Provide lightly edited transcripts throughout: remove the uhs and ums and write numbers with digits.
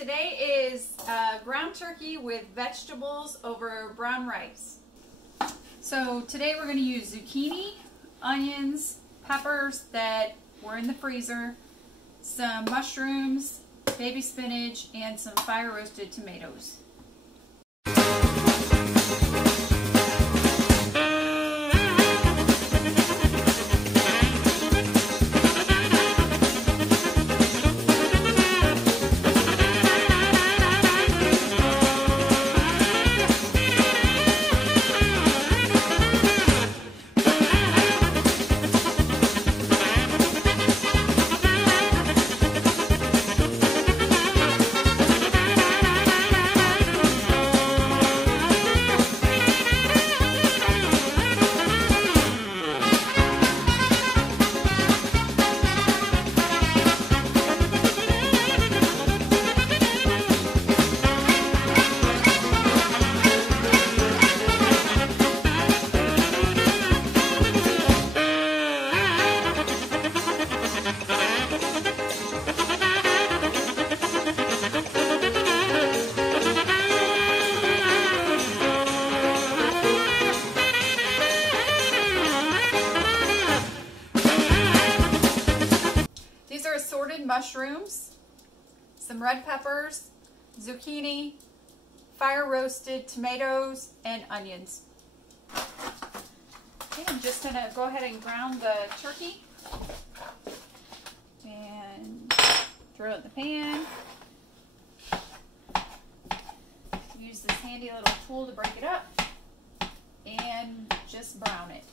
Today is ground turkey with vegetables over brown rice. So today we're going to use zucchini, onions, peppers that were in the freezer, some mushrooms, baby spinach, and some fire roasted tomatoes. Assorted mushrooms, some red peppers, zucchini, fire roasted tomatoes, and onions. Okay, I'm just going to go ahead and ground the turkey and throw it in the pan. Use this handy little tool to break it up and just brown it.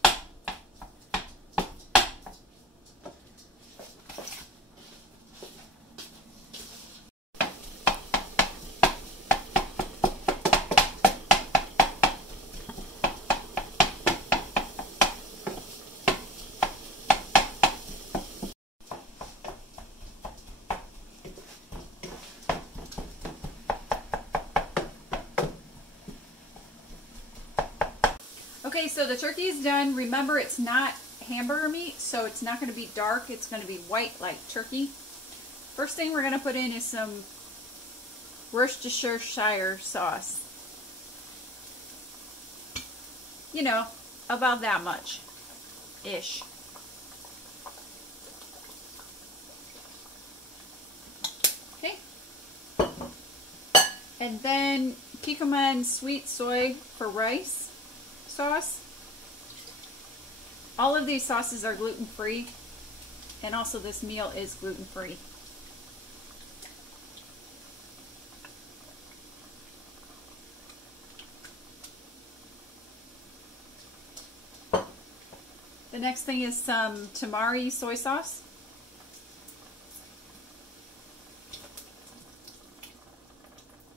Okay, so the turkey is done. Remember, it's not hamburger meat, so it's not going to be dark. It's going to be white like turkey. First thing we're going to put in is some Worcestershire sauce. You know, about that much-ish. Okay. And then Kikkoman sweet soy for rice sauce. All of these sauces are gluten-free, and also this meal is gluten-free. The next thing is some tamari soy sauce.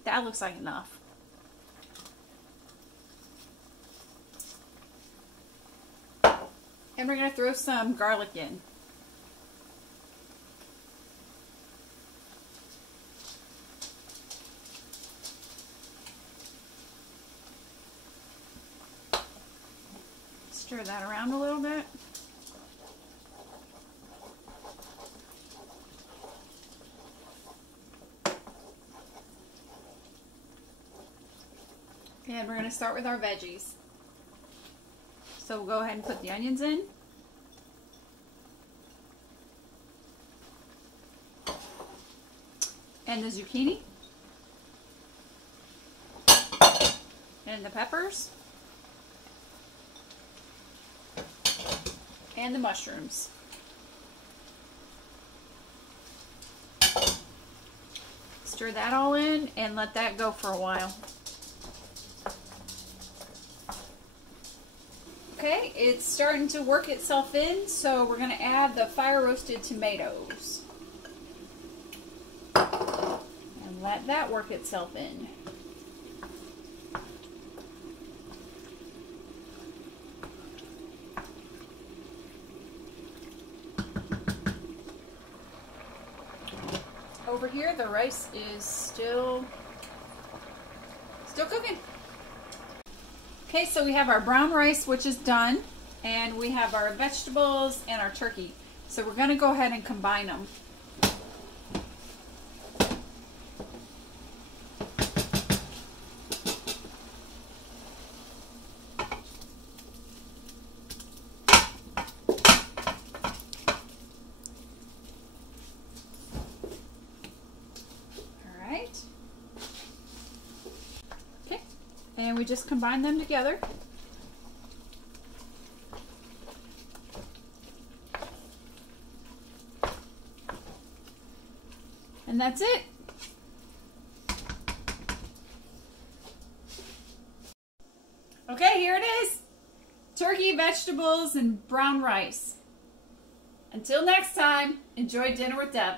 That looks like enough. And we're going to throw some garlic in. Stir that around a little bit. And we're going to start with our veggies. So we'll go ahead and put the onions in. And the zucchini. And the peppers. And the mushrooms. Stir that all in and let that go for a while. Okay, it's starting to work itself in, so we're going to add the fire roasted tomatoes. And let that work itself in. Over here, the rice is still cooking. Okay, so we have our brown rice, which is done, and we have our vegetables and our turkey. So we're going to go ahead and combine them. And we just combine them together. And that's it. Okay, here it is. Turkey, vegetables, and brown rice. Until next time, enjoy dinner with Deb.